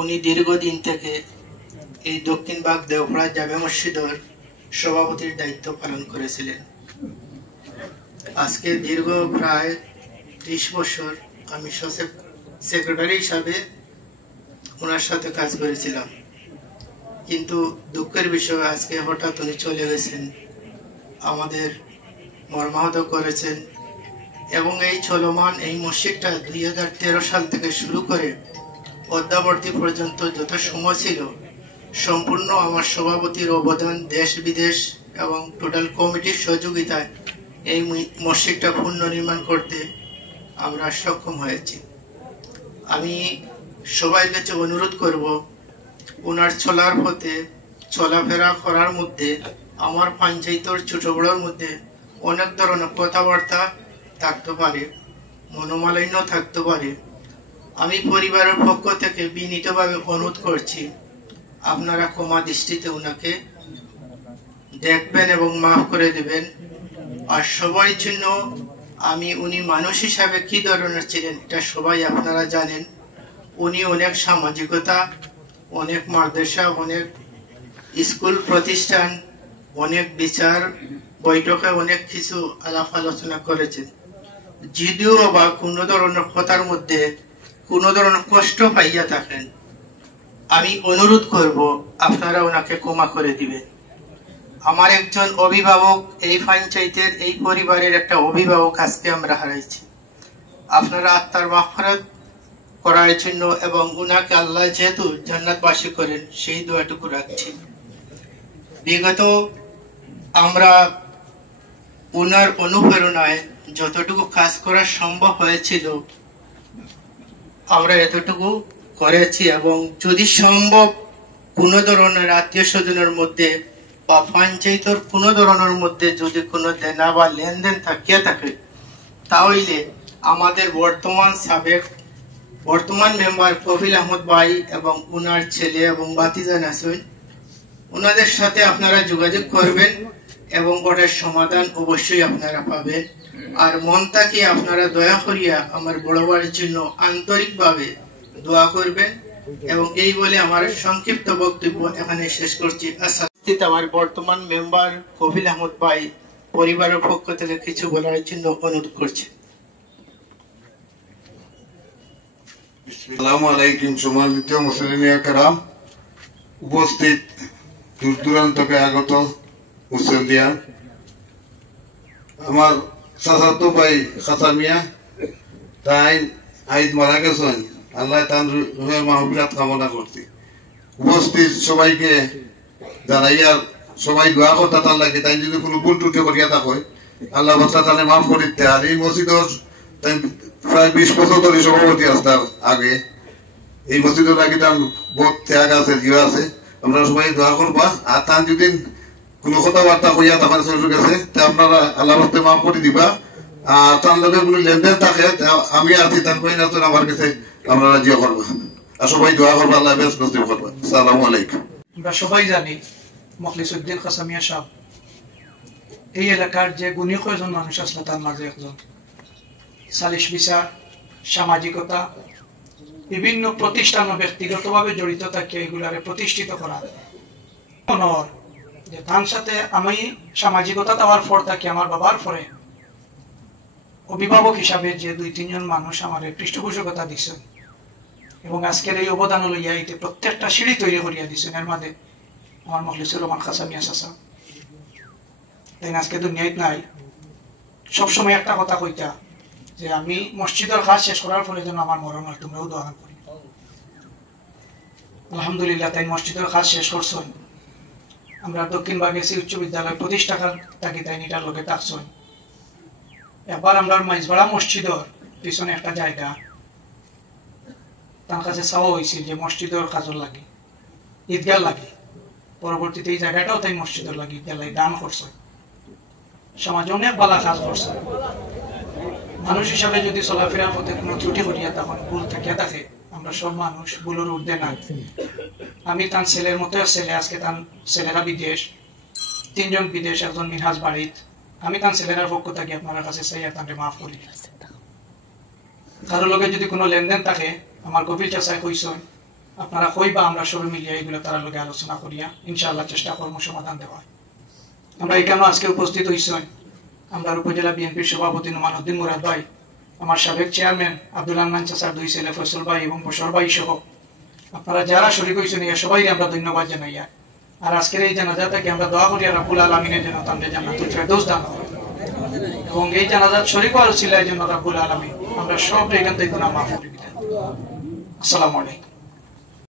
উনি দীর্ঘদিন থেকে এই দক্ষিণবাগ দেওপাড়া জামে মসজিদের সভাপতির দায়িত্ব পালন করেছিলেন। আজকে দীর্ঘ প্রায় 30 বছর আমি সেক্রেটারি হিসাবে ওনার সাথে কাজ করেছিলাম, কিন্তু দুঃখের বিষয় আজকে হঠাৎ উনি চলে গেছেন, আমাদের মর্মাহত করেছেন। এবং এই চলমান এই মসজিদটা 2013 সাল থেকে শুরু করে অদ্যাবর্তী পর্যন্ত যত সময় ছিল সম্পূর্ণ আমার সভাপতির অবদান, দেশ বিদেশ এবং টোটাল কমিটির সহযোগিতায় এই মসজিদটা পুনর্নির্মাণ করতে আমরা সক্ষম হয়েছি। আমি সবাই কাছে অনুরোধ করব, ওনার চলার পথে চলাফেরা করার মধ্যে আমার পঞ্চায়েতের ছোট বড়োর মধ্যে অনেক ধরনের কথাবার্তা থাকতে পারে, মনোমালিন্য থাকতে পারে। আমি পরিবারের পক্ষ থেকে বিনীতভাবে অনুরোধ করছি, আপনারা ক্ষমা দৃষ্টিতে ওনাকে দেখবেন এবং মাফ করে দেবেন। আর সবার জন্য উনি মানুষ হিসাবে কি ধরনের ছিলেন এটা সবাই আপনারা জানেন। উনি অনেক সামাজিকতা, অনেক মাদ্রাসা, অনেক স্কুল প্রতিষ্ঠান, অনেক বিচার বৈঠকে অনেক কিছু আলাপ আলোচনা করেছেন। যদিও বা কোনো ধরনের কথার মধ্যে কোনো ধরনের কষ্ট পাইয়া থাকেন, আমি অনুরোধ করব আপনারা ওনাকে ক্ষমা করে দিবেন। আমার একজন অভিভাবক, এই পঞ্চায়েতের এই পরিবারের একটা অভিভাবক আজকে আমরা হারাইছি। আপনারা আত্মার মাগফিরাত করার জন্য এবং উনাকে আল্লাহ যেহেতু জান্নাতবাসী করেন সেই দোয়াটুকু রাখছি। বিগত আমরা উনার অনুপ্রেরণায় যতটুকু কাজ করা সম্ভব হয়েছিল আমরা এতটুকু করেছি, এবং যদি সম্ভব কোনো ধরনের আত্মীয় স্বজনের মধ্যে বা পঞ্চায়েতের কোনো ধরনের মধ্যে যদি কোনো দেনা বা লেনদেন থাকিয়া থাকে, তাহলে আমাদের বর্তমান মেম্বার কফিল আহমদ ভাই এবং উনার ছেলে এবং বাতিজা নাসির, ওনাদের সাথে আপনারা যোগাযোগ করবেন এবং ওটার সমাধান অবশ্যই আপনারা পাবেন। আর মন থেকে আপনারা দয়া করিয়া আমার বড় ভাইয়ের জন্য আন্তরিকভাবে দোয়া করবেন। এবং এই বলে আমার সংক্ষিপ্ত বক্তব্য এখানে শেষ করছি। আমার বর্তমান মেম্বার কফিল আহমদ ভাই পরিবারের পক্ষ থেকে কিছু বলার জন্য অনুরোধ করছি। আসসালামু আলাইকুম। সম্মানিত মুসলিমিয়া কেরাম, উপস্থিত দূর দূরান্ত থেকে আগত মুসলিমিয়া, আমার চাচাতো ভাই খাসামিয়া তাই আইদ মারা গেছেন, আল্লাহ তার রুহের মাহফিরাত কামনা করছি। উপস্থিত সবাইকে জানাইয়ার সবাই দোয়া করতে তার লাগে, তাই যদি কোনো ভুল ত্রুটি করিয়া থাকে আল্লাহ তাহলে মাফ করিতে। আর এই মসজিদর প্রায় 20 বছর ধরে সভাপতি আসতে আগে এই মসজিদের আগে তার বহুত ত্যাগ আছে, জিও আছে। আমরা সবাই দোয়া করবা। আর তার যদি কোনো কথাবার্তা কইয়া তখন সুযোগ আছে আপনারা আল্লাহ রাস্তে মাফ করে দিবা। আর তার লগে কোনো লেনদেন থাকে আমি আছি, তার কই না তো আমার কাছে আমরা রাজিও করবা। আর সবাই দোয়া করবা, আল্লাহ বেশ নসিব করবা। আসসালামু আলাইকুম। আমরা সবাই জানি মখলিসউদ্দিন খাসামিয়া সাহেব এই এলাকার যে গুণী কয়জন মানুষ আসলে তার মাঝে একজন। সালিশ বিচার, সামাজিকতা, বিভিন্ন প্রতিষ্ঠান ও ব্যক্তিগতভাবে জড়িত থাকে এগুলারে প্রতিষ্ঠিত করা। যে তার সাথে আমি সামাজিকতা দেওয়ার পর থাকি আমার বাবার পরে অভিভাবক হিসাবে যে 2-3 জন মানুষ আমার পৃষ্ঠপোষকতা দিচ্ছেন এবং আজকের এই অবদান লইয়া এতে প্রত্যেকটা সিঁড়ি তৈরি করিয়া দিচ্ছেন। এর মধ্যে আমার মখলিসুর রহমান খাসামিয়া চাচা, তাই আজকে দুনিয়ায় নাই। সবসময় একটা কথা কইতা যে আমি মসজিদের কাজ শেষ করার পরে যেন আমার মরণ হয়, তোমরাও দোয়া করি। আলহামদুলিল্লাহ তাই মসজিদের কাজ শেষ করছেন। আমরা দক্ষিণবাগ এসি উচ্চ বিদ্যালয় প্রতিষ্ঠা থাকি তাই নিটার লোকে থাকছেন। এবার আমরা মাইজবাড়া মসজিদের পিছনে একটা জায়গা তার কাছে চাওয়া হয়েছিল যে মসজিদের কাজের লাগে, ঈদগাহ লাগে। পরবর্তীতে এই জায়গাটাও তাই মসজিদের লাগে, ঈদগাহ লাগে দান করছে। সমাজে অনেক ভালো কাজ করছে। মানুষ হিসাবে যদি চলাফেরার পথে কোনো ত্রুটি ঘটিয়া তখন ভুল থাকিয়া থাকে, আমরা সব মানুষ ভুলের ঊর্ধ্বে নাই। আমি তার ছেলের মতো ছেলে, আজকে তার ছেলেরা বিদেশ, 3 জন বিদেশ, একজন মিনহাজ বাড়িত। আমি তার ছেলেরার পক্ষ থাকি আপনার কাছে চাই তাকে মাফ করি। কারোর লগে যদি কোনো লেনদেন থাকে আমার কপিল চাচায় কইছেন আপনারা কইবা আমরা সবাই মিলিয়ে এগুলো তারা লোকে আলোচনা করিয়া ইনশাআল্লাহ চেষ্টা করবো সমাধান দেওয়া। আমরা এখানে আজকে উপস্থিত হইছি আমরা উপজেলা বিএনপির সভাপতি নোমানুদ্দিন মুরাদ ভাই, আমার সাবেক চেয়ারম্যান আব্দুল হান্নান চাচার দুই ছেলে ফয়সল ভাই এবং বশর ভাই সহ আপনারা যারা শরীক হয়েছেন সবাই আমরা ধন্যবাদ জানাইয়া। আর আজকের এই জানাজা থেকে আমরা দোয়া করি রাব্বুল আলামিনের জন্য তাদের জান্নাতুল ফেরদৌস দান করেন এবং এই জানাজাত শরীক হওয়ার উসিলার জন্য রাব্বুল আলামিন আমরা সব এখান থেকে গুনাহ মাফ করে দিবেন। আসসালামু আলাইকুম।